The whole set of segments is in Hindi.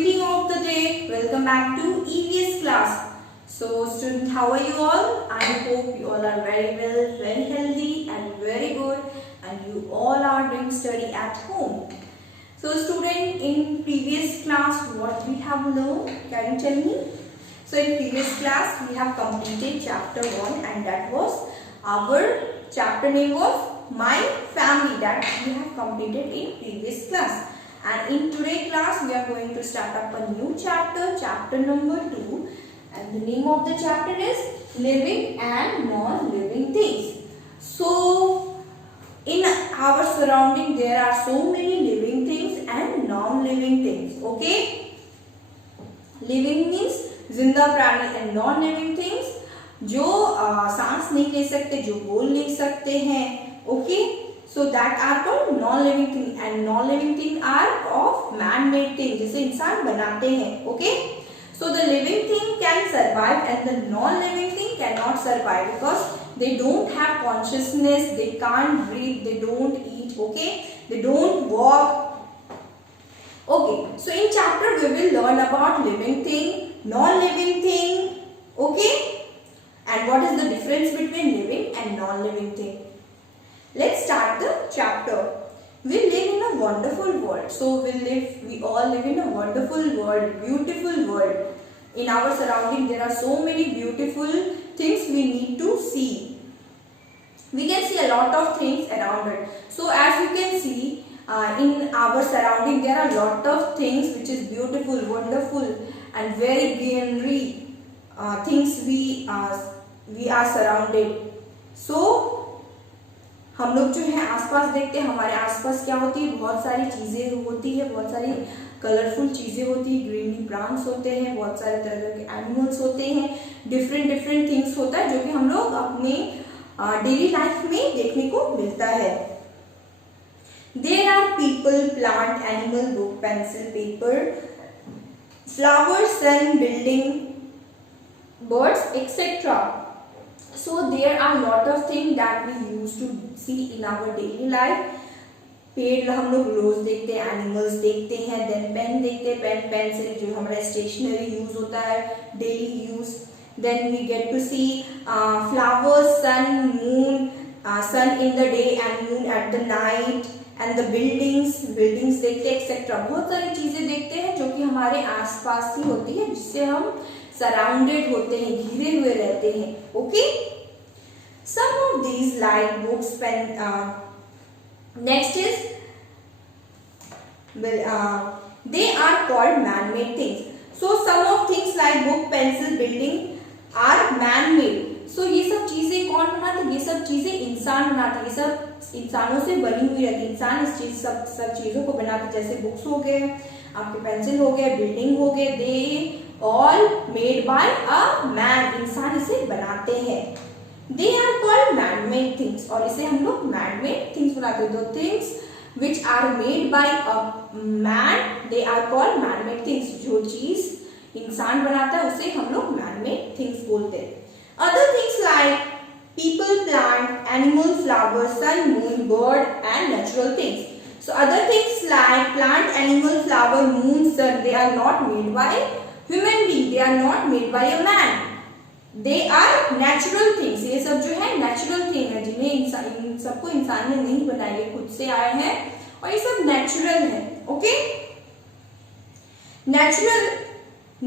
Greeting of the day. Welcome back to EVS class. So students, how are you all? I hope you all are very well, very healthy and very good, and you all are doing study at home. So student, in previous class what we have learned? Can you tell me? So in previous class we have completed chapter 1 and that was our chapter name was My Family, that we have completed in previous class. And in today's class we are going to start up a new chapter, chapter number 2, and the name of the chapter is Living and Non-Living Things. So in our surrounding there are so many living things and non-living things. Okay, living means जिंदा प्राणी and non-living things जो सांस नहीं ले सकते, जो बोल नहीं सकते हैं. Okay, so that are called non-living thing, and non-living thing are of man-made thing, जिसे इंसान बनाते हैं. Okay, so the living thing can survive and the non-living thing cannot survive because they don't have consciousness, they can't breathe, they don't eat. Okay, they don't walk. Okay, so in chapter we will learn about living thing, non-living thing. Okay, and what is the difference between living and non-living thing. Let's start the chapter. We live in a wonderful world. So we all live in a wonderful world, beautiful world. In our surrounding there are so many beautiful things we need to see. We can see a lot of things around it. So as you can see, in our surrounding there are a lot of things which is beautiful, wonderful and very greenery things we are surrounded. So हम लोग जो है आसपास देखते हैं, हमारे आसपास क्या होती है, बहुत सारी चीजें होती है, बहुत सारी कलरफुल चीजें होती है, ग्रीनरी प्लांट्स होते हैं, बहुत सारे तरह के एनिमल्स होते हैं, डिफरेंट थिंग्स होता है जो कि हम लोग अपने डेली लाइफ में देखने को मिलता है. There are people, plant, animal, book, pencil, paper, flower, sun, building, birds, etcetera. So there are lot of things that we used to see in our daily life. पेड़ हम लोग रोज देखते हैं, एनिमल्स देखते हैं, देन पेन देखते हैं, पेन पेंसिल जो हमारा स्टेशनरी यूज होता है, daily use. Then we get to see flowers, sun, moon, sun in the day and moon at the night, and the buildings देखते हैं, एक्सेट्रा. बहुत सारी चीजें देखते हैं जो कि हमारे आसपास ही होती है, जिससे हम सराउंडेड होते हैं, घिरे हुए रहते हैं. Okay, some of these like books, pen, next is they are called man-made things. So some of things like book, pencil, building are man-made. So ये सब चीजें कौन बनाते हैं? ये सब चीजें इंसान बनाते हैं, ये सब इंसानों से बनी हुई रहती है. इंसान इस चीज सब चीजों को बनाते हैं, जैसे बुक्स हो गए, आपके पेंसिल हो गए, बिल्डिंग हो गए, they all made by a man. इंसान इसे बनाते हैं. They are called man-made things, और इसे हम लोग मैन-मेड थिंग्स बनाते हैं. Those things which are made by a man, they are called man-made things. जो चीज इंसान बनाता है उसे हम लोग मैन-मेड थिंग्स बोलते हैं. Other things like people, plant, animal, flower, sun, moon, bird and natural things. So other things like plant, animal, flower, moon, sun, they are not made by human being. They are not made by a man. They are natural things. ये सब जो है natural thing है, जिन्हें इन सबको इंसान ने नहीं बनाया, ये खुद से आए हैं और ये सब natural है. Okay? Natural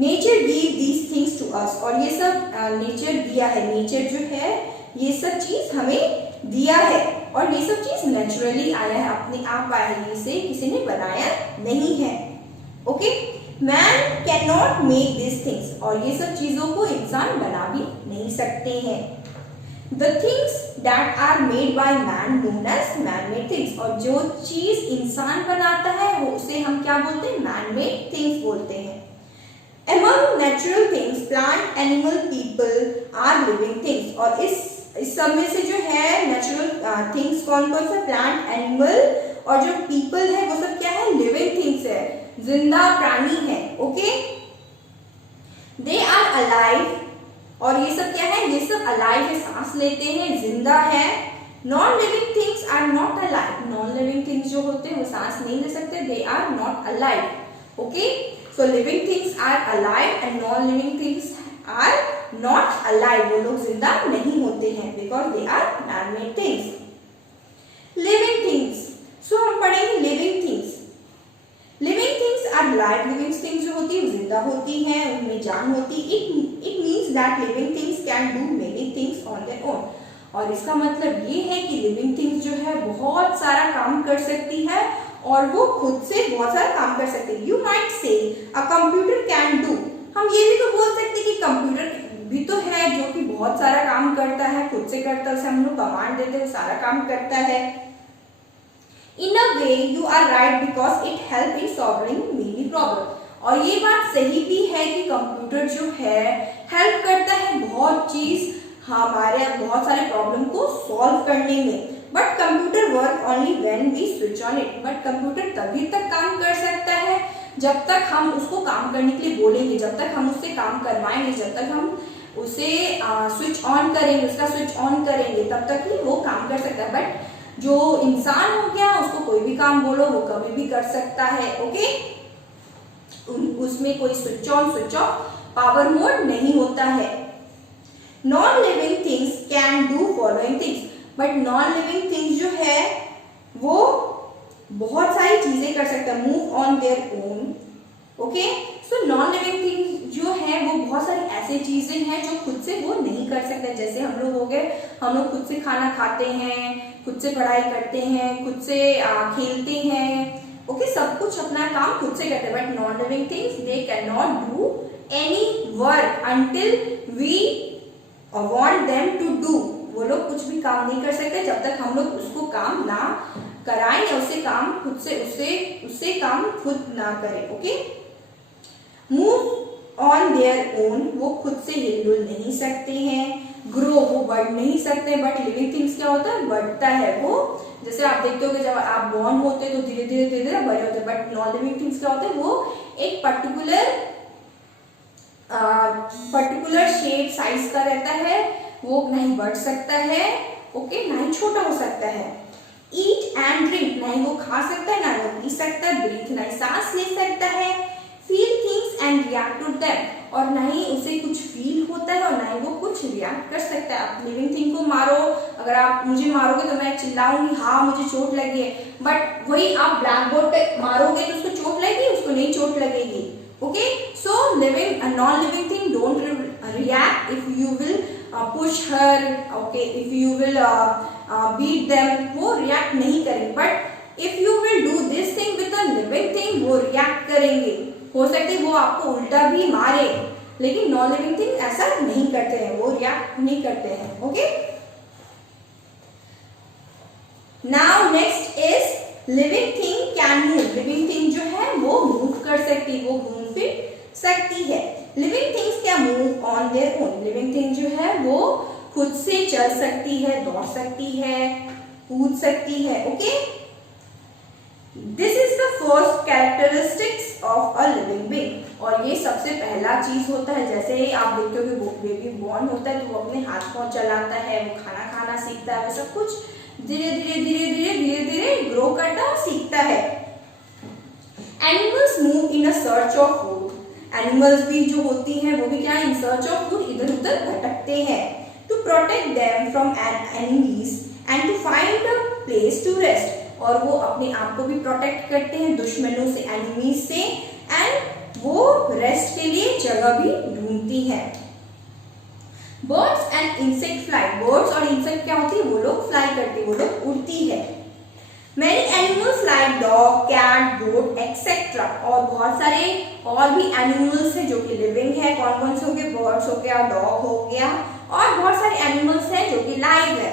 nature give these things to us, और ये सब nature दिया है. nature जो है ये सब चीज हमें दिया है, और ये सब चीज नेचुरली आया है, अपने आप आया है, इसे किसी ने बनाया नहीं है. Okay, man can not make this things, और ये सब चीजों को इंसान बना भी नहीं सकते हैं. The things that are made by man known as man made things, और जो चीज इंसान बनाता है वो उसे हम क्या बोलते हैं? मैन मेड थिंग्स बोलते हैं. Among natural things, plant, animal, people are living things, और इस सब में से जो है नेचुरल थिंग्स कौन कौन सा? प्लांट, एनिमल और जो पीपल है वो सब क्या है? लिविंग थिंग्स है, जिंदा प्राणी है. ओके, दे आर अलाइव, और ये सब क्या है? ये सब अलाइव है, सांस लेते हैं, जिंदा है. Non living things are not alive. Non living things जो होते हैं वो सांस नहीं ले सकते, they are not alive. Okay, so living things are alive and non living things are not alive. वो लोग जिंदा नहीं होते हैं because they are man made things. Living things, so हम पढ़ेंगे living things. Living things are live. Living things जो होती है जिंदा होती हैं, उनमें जान होती है। It means that living things can do many things on their own. और इसका मतलब ये है कि लिविंग थिंग्स जो है बहुत सारा काम कर सकती है और वो खुद से बहुत सारा काम कर सकती है। You might say a computer can do. हम ये भी तो बोल सकते हैं कि कंप्यूटर भी तो है जो कि बहुत सारा काम करता है, खुद से करता है, उसे हम लोग कमांड देते हैं, सारा काम करता है। In a way you are right because it help in solving many problem। और ये बात सही भी है कि कंप्यूटर जो है हेल्प करता है बहुत चीज हमारे बहुत सारे प्रॉब्लम को सॉल्व करने में। But computer work only when we switch on it. But computer तभी तक काम कर सकता है जब तक हम उसको काम करने के लिए बोलेंगे, जब तक हम उससे काम करवाएंगे, जब तक हम उसे स्विच ऑन करेंगे, उसका स्विच ऑन करेंगे, तब तक ही वो काम कर सकता है। बट जो इंसान हो गया उसको कोई भी काम बोलो वो कभी भी कर सकता है। ओके, उसमें कोई switch on switch off power mode नहीं होता है। Non living things can do following things. But non living things जो है वो बहुत सारी चीजें कर सकता है, move on their own. Okay, so non living things जो है वो बहुत सारी ऐसी चीजें हैं जो खुद से वो नहीं कर सकते। जैसे हम लोग हो गए, हम लोग खुद से खाना खाते हैं, खुद से पढ़ाई करते हैं, खुद से खेलते हैं। ओके, सब कुछ अपना काम खुद से करते हैं। But non living things they can not do any work until we want them to do. वो लोग कुछ भी काम नहीं कर सकते जब तक हम लोग उसको काम ना कराएं या उससे काम खुद से उससे काम खुद ना करें। Okay, move on their own, वो खुद से हिलडुल नहीं सकते हैं। ग्रो, वो बढ़ नहीं सकते। बट लिविंग थिंग्स क्या होता है, बढ़ता है वो। जैसे आप देखते हो कि जब आप बॉर्न होते हैं तो धीरे धीरे धीरे धीरे बड़े होते हैं। बट नॉन लिविंग थिंग्स क्या होते हैं, वो एक पर्टिकुलर शेप साइज का रहता है, वो नहीं बढ़ सकता है। ओके, ना ही छोटा हो सकता है। ईट एंड ड्रिंक, ना ही वो खा सकता है, ना वो पी सकता है। ब्रीथ, ना ही सांस ले सकता है। Feel things and react to them, और ना ही उसे कुछ फील होता है और ना ही वो कुछ रिएक्ट कर सकता है। आप लिविंग थिंग को मारो, अगर आप मुझे मारोगे तो मैं चिल्लाऊंगी हाँ मुझे चोट लगी है। बट वही आप ब्लैक बोर्ड पे मारोगे तो उसको चोट लगेगी, उसको नहीं चोट लगेगी। Okay, so living non living thing don't react if you will push her. Okay, if you will beat them, वो रिएक्ट नहीं करेंगे। But if you will do this thing with a living thing, वो रिएक्ट करेंगे। हो सकता है वो आपको उल्टा भी मारे, लेकिन नॉन लिविंग थिंग ऐसा नहीं करते हैं, वो रिएक्ट नहीं करते हैं। Okay, now next is living thing can move. Living thing जो है वो मूव कर सकती है, वो घूम फिर सकती है। लिविंग थिंग्स क्या move on their own. Living thing जो है वो खुद से चल सकती है, दौड़ सकती है, कूद सकती है। Okay, this is the first characteristics of a living being. और ये सबसे पहला चीज होता है। जैसे ही आप देखते हो कि बेबी बॉर्न होता है तो वो अपने हाथ पांव चलाता है, वो खाना खाना सीखता है, वो सब कुछ धीरे धीरे धीरे धीरे धीरे धीरे ग्रो करता है और सीखता है। Animals move in a search of food. Animals भी जो होती हैं वो भी क्या, इन सर्च ऑफ फूड, इधर उधर भटकते हैं। To protect them from enemies and to find a place to rest. और वो अपने आप को भी प्रोटेक्ट करते हैं दुश्मनों से, एनिमीज से, एंड वो रेस्ट के लिए जगह भी ढूंढती हैं। Birds and insect fly. Birds और इंसेक्ट क्या होती है, वो लोग फ्लाई करती है, वो लोग उड़ती है। Many animals like dog, cat, goat, etc. और बहुत सारे और भी एनिमल्स हैं जो कि लिविंग है। कौन कौन से हो गए, बर्ड्स हो गया, डॉग हो गया, और बहुत सारे एनिमल्स हैं जो कि लाइव है।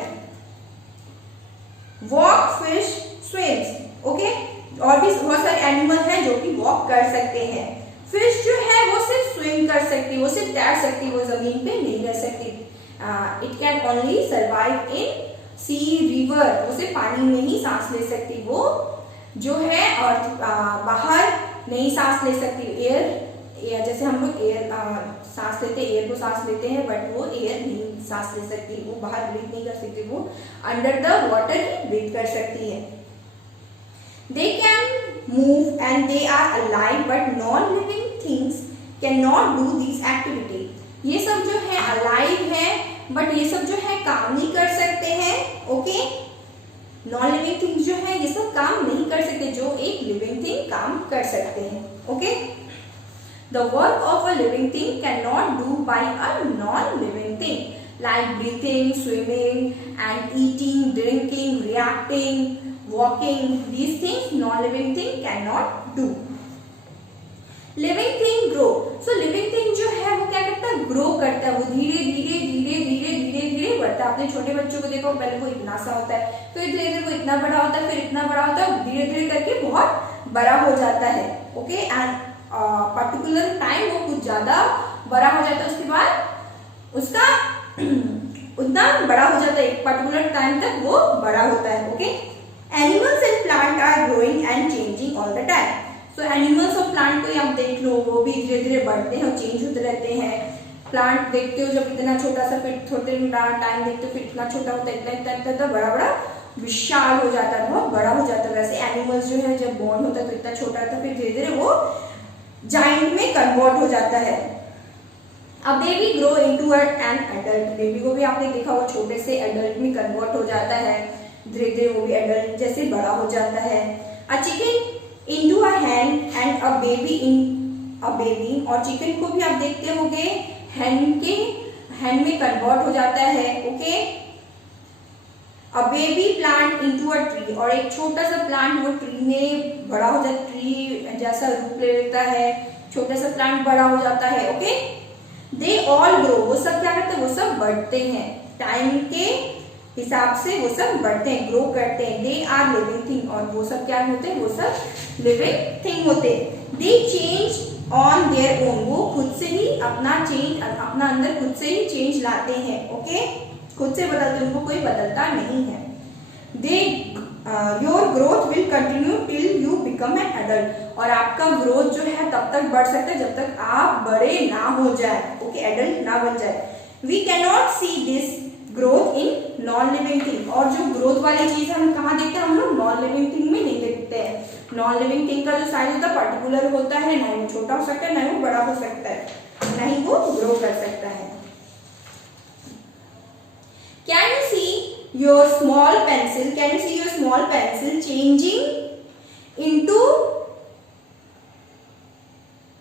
Walk, fish, swims. ओके, और भी बहुत सारे एनिमल हैं जो कि वॉक कर सकते हैं। फिश जो है वो सिर्फ स्विम कर सकती है, वो सिर्फ तैर सकती है, वो जमीन पे नहीं रह सकती। It can only survive in sea, river, वो सिर्फ पानी में ही सांस ले सकती। वो जो है और बाहर नहीं सांस ले सकती। एयर, जैसे हम लोग एयर सांस लेते, एयर को सांस लेते हैं, बट वो एयर नहीं सांस ले सकती, वो बाहर ब्रीथ नहीं कर सकती, वो अंडर द वाटर ही ब्रीथ कर सकती है। They can move and they are alive, but non-living things cannot do these activity. ये सब जो है alive है, but ये सब जो है काम नहीं कर सकते हैं. ओके, नॉन लिविंग थिंग्स जो है ये सब काम नहीं कर सकते, जो एक लिविंग थिंग काम कर सकते हैं. Okay, the work of a living thing cannot do by a non-living thing, like breathing, swimming, and eating, drinking, reacting, walking. These things non-living thing cannot do. Living thing grow. So living thing जो है वो क्या करता है, ग्रो करता है. वो धीरे धीरे धीरे धीरे धीरे धीरे बढ़ता है. आपने छोटे बच्चों को देखो, पहले वो इतना सा होता है, फिर धीरे धीरे वो इतना बड़ा होता है, फिर इतना बड़ा होता है, धीरे धीरे करके बहुत बड़ा हो जाता है. ओके, एंड पर्टिकुलर टाइम वो कुछ ज्यादा बड़ा हो जाता है, उसके बाद उसका उतना बड़ा हो जाता है, एक पर्टिकुलर टाइम तक वो बड़ा होता है. Okay, animals and plant are growing and changing all the time. So animals और प्लांट को आप देख लो, वो भी धीरे धीरे बढ़ते हैं और चेंज होते रहते हैं. प्लांट देखते हो जब इतना छोटा सा, फिर थोड़े टाइम देखते हो फिर इतना छोटा होता है, इतना बड़ा बड़ा विशाल हो जाता है, बहुत बड़ा हो जाता है. वैसे एनिमल्स जो है जब बॉर्न होता है तो इतना छोटा होता है, फिर धीरे धीरे वो जाइंट में कन्वर्ट हो जाता है. अब baby grow into an adult. Baby को भी आपने देखा वो छोटे से एडल्ट में कन्वर्ट हो जाता है, धीरे धीरे वो भी एडल्ट जैसे बड़ा हो जाता है. A chicken into a hen and a baby in a baby. और चिकन को भी आप देखते होंगे hen में कन्वर्ट हो जाता है. Okay, a baby plant into a tree. और एक छोटा सा प्लांट वो ट्री में बड़ा हो जाता है, ट्री जैसा रूप ले लेता है, छोटा सा प्लांट बड़ा हो जाता है. Okay, they all grow. वो सब क्या करते हैं, वो सब बढ़ते हैं, टाइम के हिसाब से वो सब बढ़ते हैं, ग्रो करते हैं. They are living thing. और वो सब क्या होते हैं, वो सब लिविंग थिंग होते हैं. दे चेंज ऑन देयर ओन. वो खुद से ही अपना चेंज, अपना अंदर खुद से ही चेंज लाते हैं. ओके, खुद से बदलते, उनको कोई बदलता नहीं है. They your growth will continue till you become an adult. और आपका ग्रोथ जो है तब तक बढ़ सकता है जब तक आप बड़े ना हो जाए. ओके, एडल्ट ना बन जाए. We cannot see this growth in non living thing. और जो ग्रोथ वाली चीज हम कहाँ देखते हैं, हम लोग नॉन लिविंग थिंग में नहीं देखते हैं. नॉन लिविंग थिंग का जो साइज होता है पर्टिकुलर होता है, ना ही छोटा हो सकता है, ना ही वो बड़ा हो सकता है, ना ही वो ग्रो कर सकता है. Can you see your small pencil? Can you see your small pencil changing into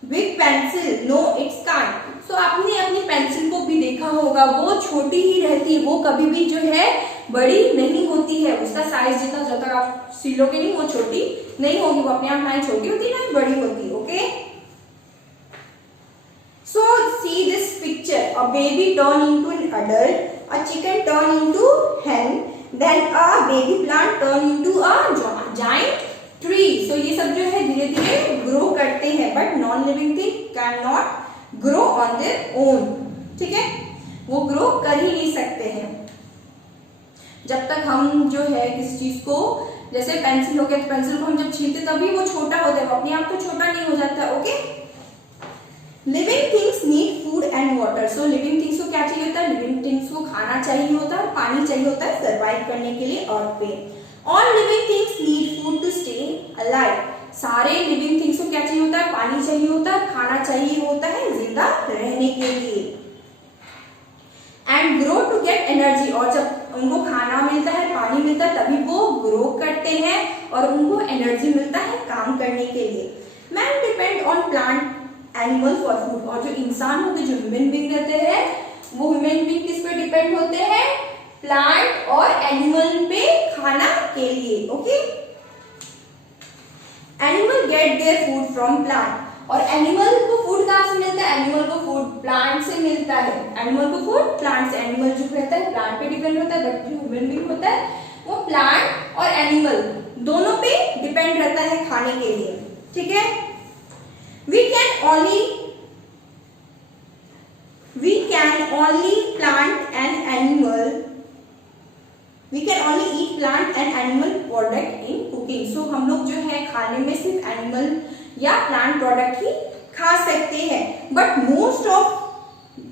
big pencil? No, it can't. So आपने अपनी पेंसिल को भी देखा होगा, वो छोटी ही रहती है, वो कभी भी जो है बड़ी नहीं होती है. उसका साइज जितना जब तक आप सिलोगे नहीं वो छोटी नहीं होगी, वो अपने आप ना छोटी होती है ना बड़ी होती है. Okay, so see this picture. A baby turn into an adult. A chicken turn into hen, then a baby plant turn into a giant tree. So ये सब जो है धीरे धीरे ग्रो करते हैं, but non living thing cannot grow on their own. ठीक है, वो ग्रो कर ही नहीं सकते हैं. जब तक हम जो है किसी चीज को, जैसे पेंसिल हो गया, तो पेंसिल को हम जब छीलते तभी वो छोटा होता है, वो अपने आप तो छोटा नहीं हो जाता. Okay, living things need food and water. So living things को क्या चाहिए होता है, लिविंग थिंग्स को खाना चाहिए होता है, पानी चाहिए होता है सर्वाइव करने के लिए अर्थ पे. All living things need food to stay alive. सारे लिविंग थिंग्स को क्या चाहिए होता है, पानी चाहिए होता है, खाना चाहिए होता है जिंदा रहने के लिए. And grow to get energy. और जब उनको खाना मिलता है, पानी मिलता है, तभी वो ग्रो करते हैं और उनको एनर्जी मिलता है काम करने के लिए. Man depend on plant animal for food. और जो इंसान होते हैं, जो ह्यूमन बीइंग रहते हैं, वो ह्यूमन बीइंग किस पे डिपेंड होते हैं, प्लांट और एनिमल पे खाना के लिए. Okay, animal gate their food from plant. और एनिमल को फूड कहाँ से मिलता है, एनिमल को फूड प्लांट से मिलता है. एनिमल को फूड प्लांट से. एनिमल जो रहता है प्लांट पे डिपेंड होता है, बट जो ह्यूमन बीइंग होता है वो प्लांट और एनिमल दोनों पे डिपेंड रहता है खाने के लिए. ठीक है, we can only plant and animal. We can only eat plant and animal product in cooking. So हम लोग जो है खाने में सिर्फ एनिमल या प्लांट प्रोडक्ट ही खा सकते हैं. But most of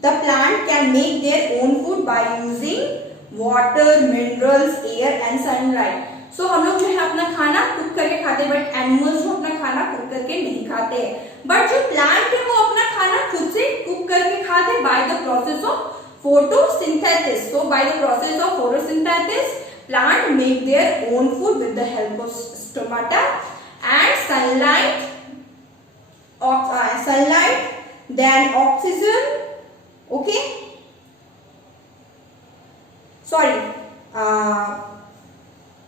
the plant can make their own food by using water, minerals, air and sunlight. सो हम लोग जो है अपना खाना कुक करके खाते हैं, बट एनिमल्स जो अपना खाना कुक करके नहीं खाते हैं। बट जो प्लांट है वो अपना खाना खुद से कुक करके खाते हैं by the process of photosynthesis. So by the process of photosynthesis, plant make their own food with the help of stomata and sunlight, then oxygen. Okay. Sorry.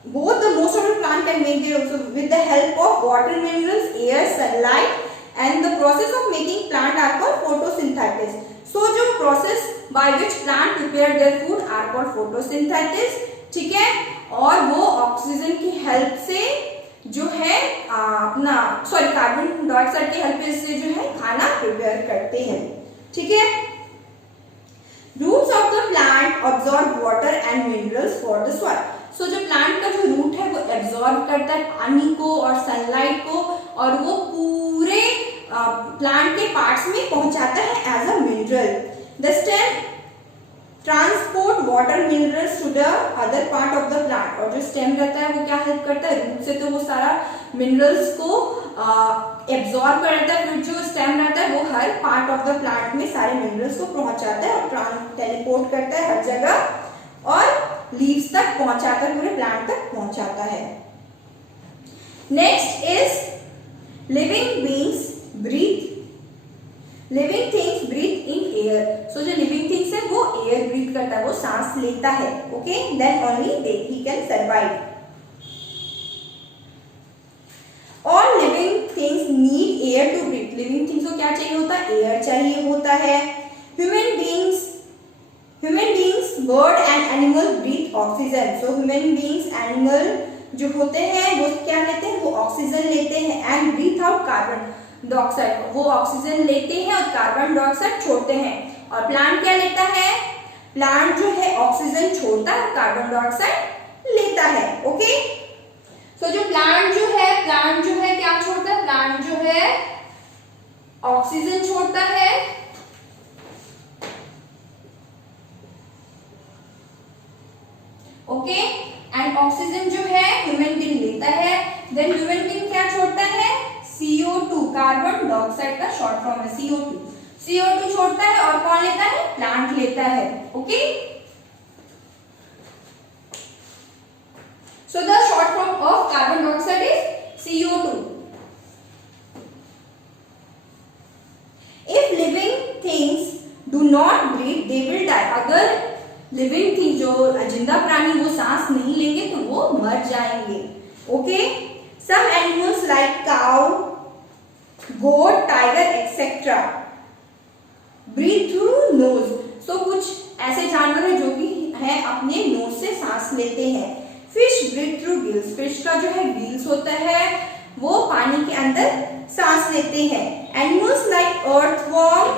Both the most of the plant can make their also with the help of water, minerals, air, sunlight, and the process of making plant are called photosynthesis. So जो process by which plant prepare their food are called photosynthesis. ठीक है, और वो ऑक्सीजन की हेल्प से जो है अपना कार्बन डाइऑक्साइड की हेल्प से जो है खाना प्रिपेयर करते हैं। ठीक है, roots of the plant absorb water and minerals for the soil. So जो प्लांट का जो रूट है वो एब्जॉर्ब करता है पानी को और सनलाइट को, और वो पूरे प्लांट के पार्ट्स में पहुंचाता है as a mineral. The stem transport water minerals to the other part of the plant. और जो स्टेम रहता है वो क्या हेल्प करता है, रूट से तो वो सारा मिनरल्स को एब्जॉर्ब करता है, फिर जो स्टेम रहता है वो हर पार्ट ऑफ द प्लांट में सारे मिनरल्स को पहुंचाता है और टेलीपोर्ट करता है हर जगह, और लीव्स तक पहुंचाता है, पूरे प्लांट तक पहुंचाता है। Next is living beings breathe, living things breathe in air. So जो लिविंग थिंग्स है वो एयर ब्रीथ करता है, वो सांस लेता है। Okay, then only he can survive. All living things need air to breathe. Living things को क्या चाहिए होता है, एयर चाहिए होता है। Human beings bird and animal breathe oxygen. So human beings animal जो होते हैं वो क्या लेते हैं, वो ऑक्सीजन लेते हैं and breathe out carbon dioxide. वो ऑक्सीजन लेते हैं और कार्बन डाइऑक्साइड छोड़ते हैं। और प्लांट क्या लेता है, प्लांट जो है ऑक्सीजन छोड़ता है, कार्बन डाइऑक्साइड लेता है। ओके, सो जो प्लांट जो है क्या छोड़ता है, प्लांट जो है ऑक्सीजन छोड़ता है, ओके, एंड ऑक्सीजन जो है ह्यूमन बीइंग लेता है। देन ह्यूमन बीइंग क्या छोड़ता है, CO2, कार्बन डाइऑक्साइड का शॉर्ट फॉर्म है CO2 छोड़ता है, और कौन लेता है, प्लांट लेता है। Okay, so the short form of carbon dioxide is CO2। If living things do not breathe they will die. अगर लिविंग थिंग जो जिंदा प्राणी वो सांस नहीं लेंगे तो वो मर जाएंगे। Okay, some animals like cow, goat, tiger etcetera breathe through nose. So कुछ ऐसे जानवर हैं जो कि हैं अपने नोज से सांस लेते हैं। Fish breathe through gills. Fish का जो है गिल्स होता है, वो पानी के अंदर सांस लेते हैं। Animals like earthworm,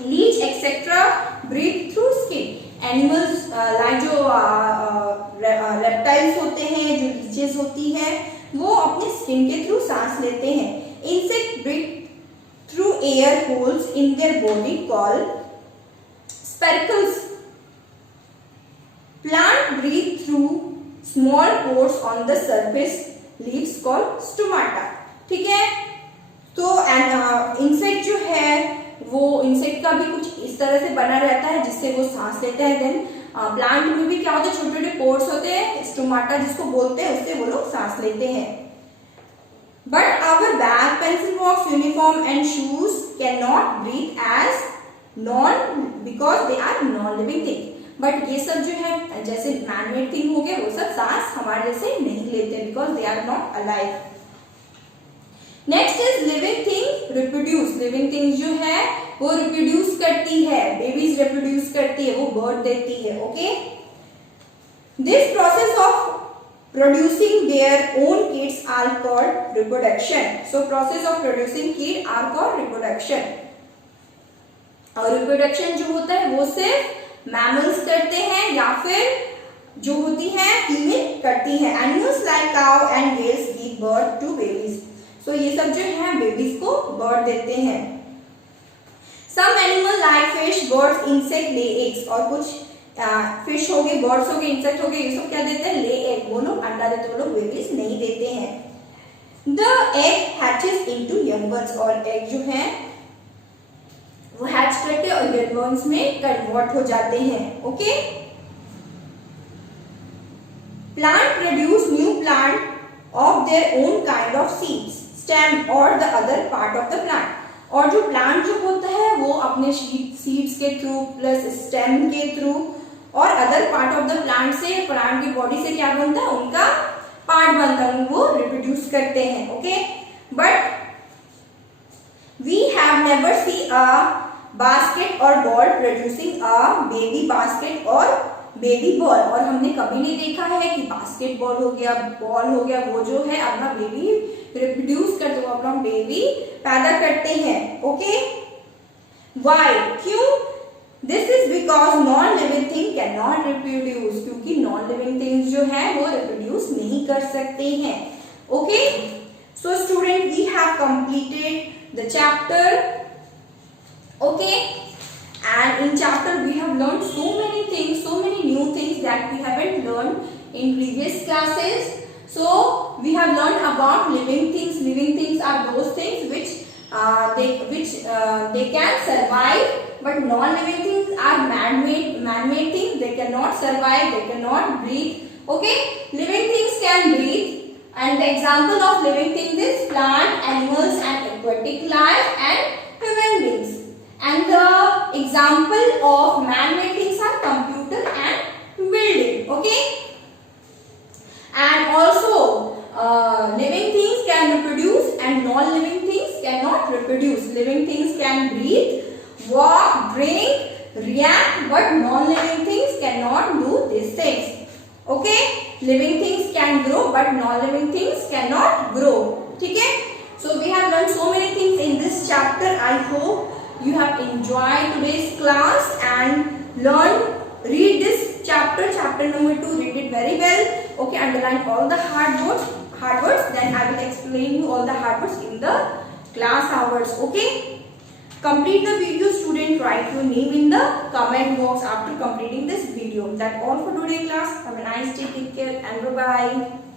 leech etcetera breathe through skin. Animals like जो रेप्टाइल्स होते हैं, जो लीचेस होती हैं, वो अपने स्किन के थ्रू सांस लेते हैं। Insect breathe through air holes in their body called spiracles. Plant breathe through small pores on the surface leaves called stomata. ठीक है, तो इंसेक्ट जो है वो इंसेक्ट का भी कुछ इस तरह से बना रहता है जिससे वो सांस लेते हैं। देन प्लांट में भी क्या होते हैं, छोटे छोटे पोर्स होते हैं, स्टोमाटा जिसको बोलते हैं, उससे वो लोग सांस लेते हैं। But our bag, pencil box, uniform and shoes can not breathe as non because they are non living thing. But ये सब जो है जैसे मैनमेड थिंग हो गए, वो सब सांस हमारे जैसे नहीं लेते because they are not alive. Next is living thing reproduce. Living things जो है वो रिप्रोड्यूस करती है, बेबीज रिप्रोड्यूस करती है, वो बर्थ देती है। Okay, this process of producing their own kids are called reproduction. So process of producing kid are called reproduction. और रिप्रोडक्शन जो होता है वो सिर्फ मैमल्स करते हैं या फिर जो होती है फीमेल करती है। Animals like cow and whales give birth to babies. तो ये सब जो है बेबीज को बर्थ देते हैं। Some animal like fish, birds, insect lay eggs. और कुछ फिश हो गए, बर्ड्स हो गए, इंसेक्ट हो गए, ये सब क्या देते हैं? ले एग। वो लोग अंडा देते, वो लोग बेबीज नहीं देते हैं। The egg hatches into young birds, और एग जो है वो हैच करके और यंग बर्ड्स में कन्वर्ट हो जाते हैं। Okay, plant produce new plant of their own kind of seeds, stem और the other part of the plant. और जो प्लांट जो होता है वो अपने सीड्स के थ्रू प्लस स्टेम के थ्रू और other part of the plant से, प्लांट की बॉडी से क्या बनता है? उनका पार्ट बनता है, वो रिप्रोड्यूस करते हैं। Okay, but we have never see a basket और ball producing a baby basket और बेबी बॉल। और हमने कभी नहीं देखा है कि बास्केट बॉल हो गया, बॉल हो गया, वो जो है अपना बेबी रिप्रोड्यूस करते, वो अपना बेबी पैदा करते हैं। Okay, why? क्यों? This is because non living thing can not reproduce, क्योंकि नॉन लिविंग थिंग्स जो है वो रिप्रोड्यूस नहीं कर सकते हैं। Okay, so student, we have completed the chapter. Okay, and in chapter we have learned so many things, so many new things that we haven't learned in previous classes. So we have learned about living things. Living things are those things which they can survive, but non-living things are man-made things. They cannot survive, they cannot breathe. Okay, living things can breathe, and the example of living things is plant, animals, and aquatic life, and human beings. And the example of man-made things are computer and building. Okay, and also living things can reproduce and non-living things cannot reproduce. Living things can breathe, walk, drink, react, but non-living things cannot do these things. Okay, living things can grow but non-living things cannot grow. ठीक है, so we have learned so many things in this chapter. I hope you have enjoyed today's class and read this chapter number 2. Read it very well. Okay, underline all the hard words, then I will explain you all the hard words in the class hours. Okay, complete the video, student. Write your name in the comment box after completing this video. That's all for today class. Have a nice day, take care, and bye bye.